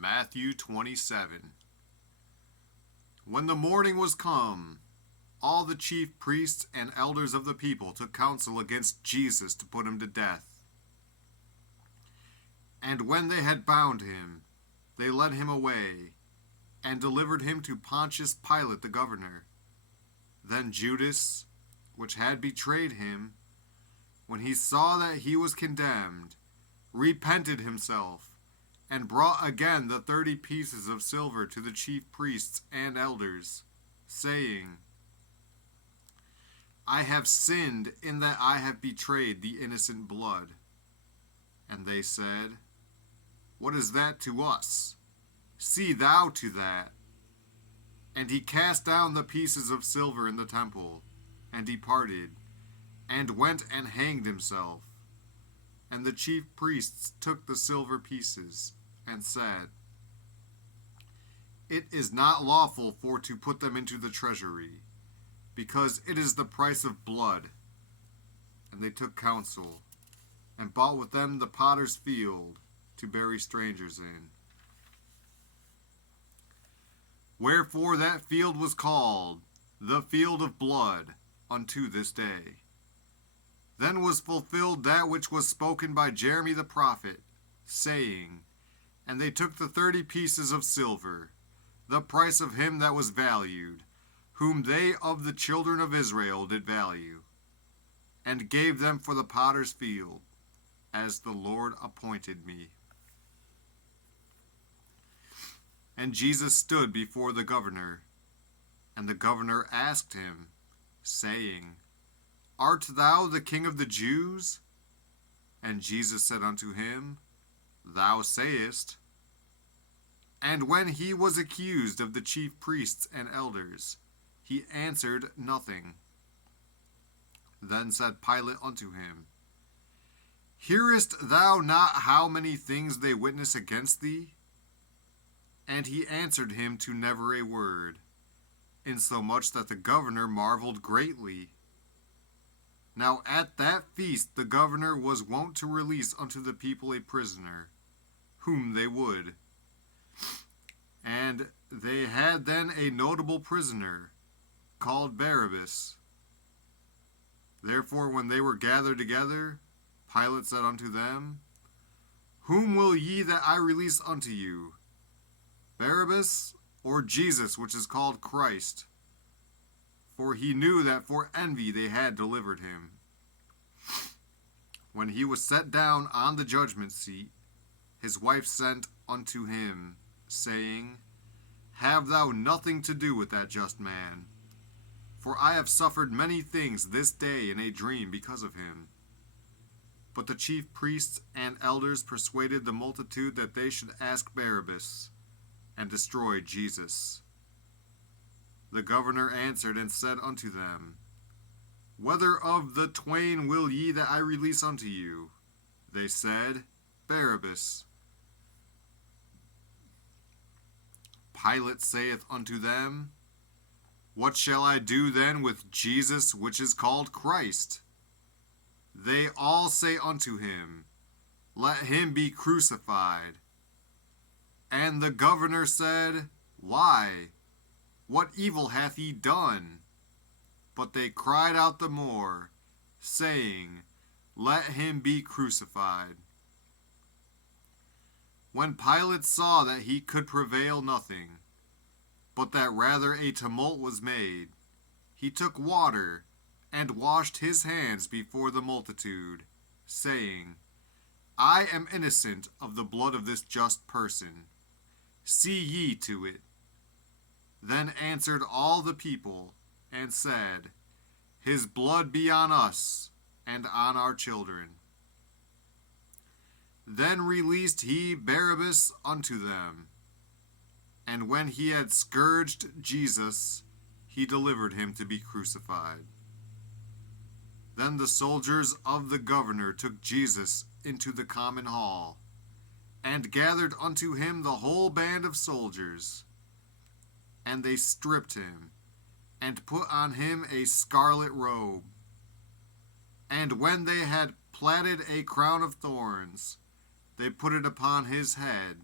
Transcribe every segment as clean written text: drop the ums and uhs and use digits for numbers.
Matthew 27. When the morning was come, all the chief priests and elders of the people took counsel against Jesus to put him to death. And when they had bound him, they led him away, and delivered him to Pontius Pilate the governor. Then Judas, which had betrayed him, when he saw that he was condemned, repented himself, and brought again the 30 pieces of silver to the chief priests and elders, saying, I have sinned in that I have betrayed the innocent blood. And they said, What is that to us? See thou to that. And he cast down the pieces of silver in the temple, and departed, and went and hanged himself. And the chief priests took the silver pieces, and said, It is not lawful for to put them into the treasury, because it is the price of blood. And they took counsel, and bought with them the potter's field to bury strangers in. Wherefore that field was called the field of blood unto this day. Then was fulfilled that which was spoken by Jeremy the prophet, saying, And they took the 30 pieces of silver, the price of him that was valued, whom they of the children of Israel did value, and gave them for the potter's field, as the Lord appointed me. And Jesus stood before the governor, and the governor asked him, saying, Art thou the King of the Jews? And Jesus said unto him, Thou sayest. And when he was accused of the chief priests and elders, he answered nothing. Then said Pilate unto him, Hearest thou not how many things they witness against thee? And he answered him to never a word, insomuch that the governor marveled greatly. Now at that feast the governor was wont to release unto the people a prisoner, whom they would. And they had then a notable prisoner, called Barabbas. Therefore when they were gathered together, Pilate said unto them, Whom will ye that I release unto you, Barabbas, or Jesus, which is called Christ? For he knew that for envy they had delivered him. When he was set down on the judgment seat, his wife sent unto him, saying, Have thou nothing to do with that just man, for I have suffered many things this day in a dream because of him. But the chief priests and elders persuaded the multitude that they should ask Barabbas, and destroy Jesus. The governor answered and said unto them, Whether of the twain will ye that I release unto you? They said, Barabbas. Pilate saith unto them, What shall I do then with Jesus, which is called Christ? They all say unto him, Let him be crucified. And the governor said, Why? What evil hath he done? But they cried out the more, saying, Let him be crucified. When Pilate saw that he could prevail nothing, but that rather a tumult was made, he took water, and washed his hands before the multitude, saying, I am innocent of the blood of this just person. See ye to it. Then answered all the people, and said, His blood be on us, and on our children. Then released he Barabbas unto them. And when he had scourged Jesus, he delivered him to be crucified. Then the soldiers of the governor took Jesus into the common hall, and gathered unto him the whole band of soldiers. And they stripped him, and put on him a scarlet robe. And when they had platted a crown of thorns, they put it upon his head,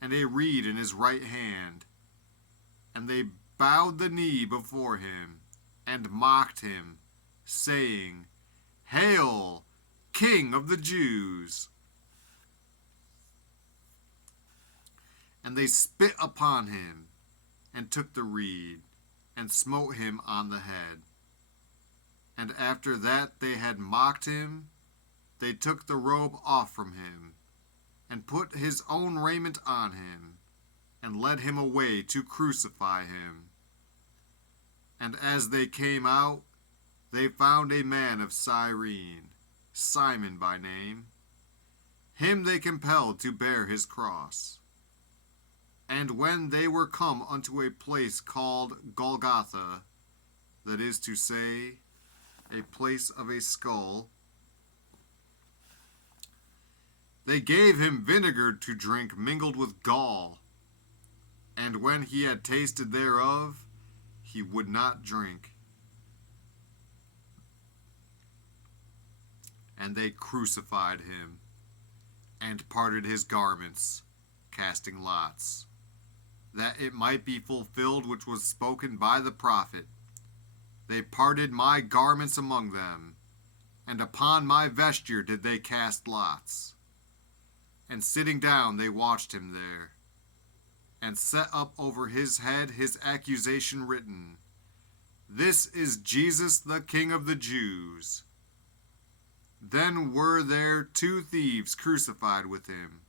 and a reed in his right hand. And they bowed the knee before him, and mocked him, saying, Hail, King of the Jews! And they spit upon him, and took the reed, and smote him on the head. And after that they had mocked him, they took the robe off from him, and put his own raiment on him, and led him away to crucify him. And as they came out, they found a man of Cyrene, Simon by name. Him they compelled to bear his cross. And when they were come unto a place called Golgotha, that is to say, a place of a skull, they gave him vinegar to drink mingled with gall. And when he had tasted thereof, he would not drink. And they crucified him, and parted his garments, casting lots, that it might be fulfilled which was spoken by the prophet. They parted my garments among them, and upon my vesture did they cast lots. And sitting down they watched him there, and set up over his head his accusation written, This is Jesus the King of the Jews. Then were there 2 thieves crucified with him,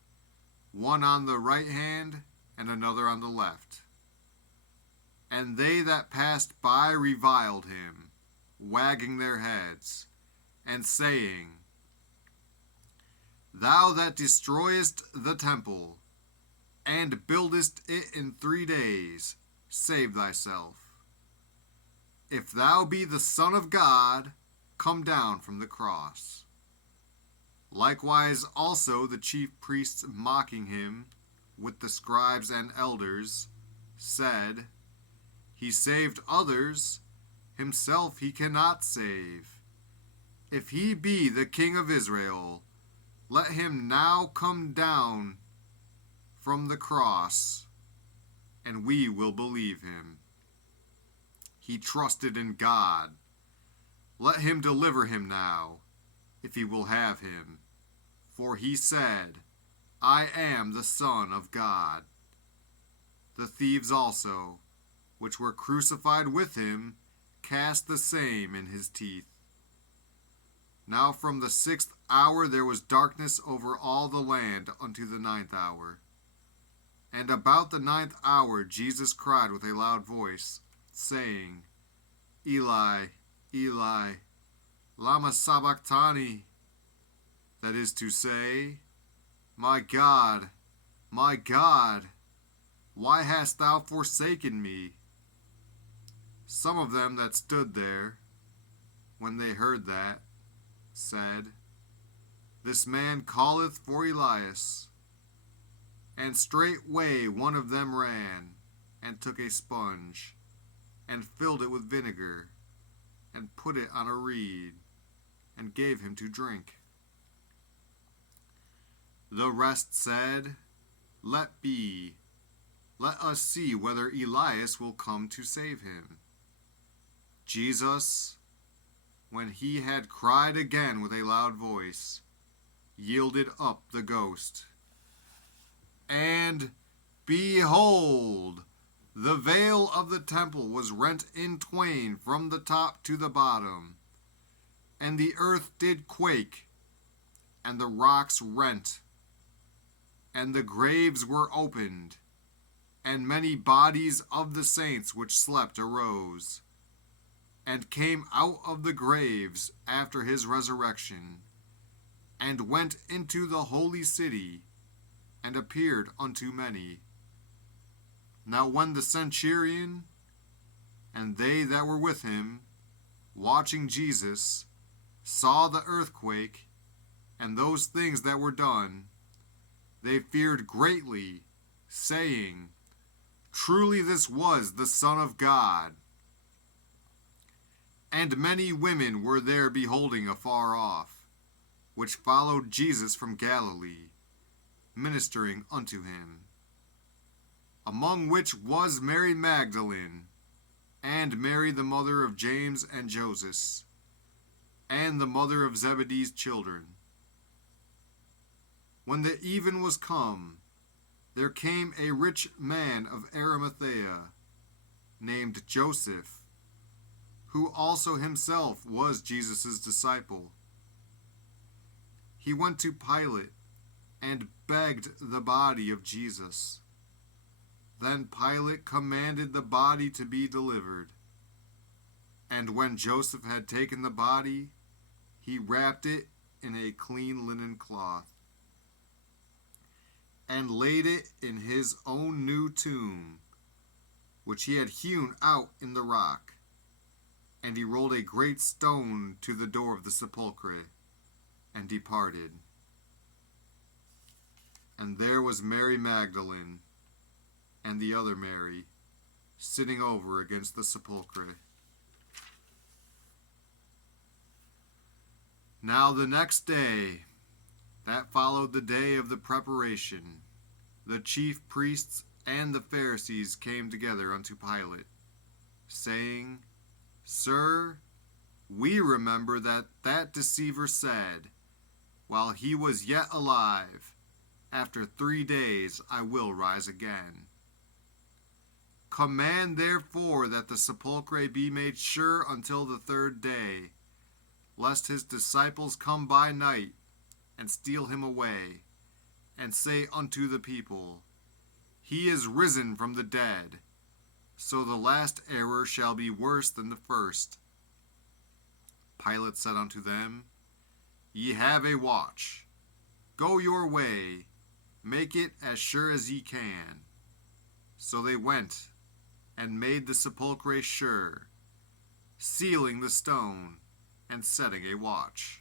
one on the right hand and another on the left. And they that passed by reviled him, wagging their heads, and saying, Thou that destroyest the temple, and buildest it in 3 days, save thyself. If thou be the Son of God, come down from the cross. Likewise also the chief priests mocking him, with the scribes and elders, said, He saved others, himself he cannot save. If he be the King of Israel, let him now come down from the cross, and we will believe him. He trusted in God. Let him deliver him now, if he will have him. For he said, I am the Son of God. The thieves also, which were crucified with him, cast the same in his teeth. Now from the 6th hour there was darkness over all the land unto the 9th hour. And about the 9th hour Jesus cried with a loud voice, saying, Eli, Eli, lama sabachthani, that is to say, my God, why hast thou forsaken me? Some of them that stood there, when they heard that, said, This man calleth for Elias. And straightway one of them ran, and took a sponge, and filled it with vinegar, and put it on a reed, and gave him to drink. The rest said, Let be. Let us see whether Elias will come to save him. Jesus, when he had cried again with a loud voice, yielded up the ghost. And behold, the veil of the temple was rent in twain from the top to the bottom, and the earth did quake, and the rocks rent, and the graves were opened, and many bodies of the saints which slept arose, and came out of the graves after his resurrection, and went into the holy city, and appeared unto many. Now when the centurion and they that were with him, watching Jesus, saw the earthquake and those things that were done, they feared greatly, saying, Truly this was the Son of God. And many women were there beholding afar off, which followed Jesus from Galilee, ministering unto him, among which was Mary Magdalene, and Mary the mother of James and Joseph, and the mother of Zebedee's children. When the even was come, there came a rich man of Arimathea, named Joseph, who also himself was Jesus' disciple. He went to Pilate and begged the body of Jesus. Then Pilate commanded the body to be delivered. And when Joseph had taken the body, he wrapped it in a clean linen cloth, and laid it in his own new tomb, which he had hewn out in the rock. And he rolled a great stone to the door of the sepulchre, and departed. And there was Mary Magdalene, and the other Mary, sitting over against the sepulchre. Now the next day, that followed the day of the preparation, the chief priests and the Pharisees came together unto Pilate, saying, Sir, we remember that deceiver said, while he was yet alive, after 3 days I will rise again. Command therefore that the sepulchre be made sure until the 3rd day, lest his disciples come by night and steal him away, and say unto the people, He is risen from the dead. So the last error shall be worse than the first. Pilate said unto them, Ye have a watch. Go your way, make it as sure as ye can. So they went and made the sepulchre sure, sealing the stone and setting a watch.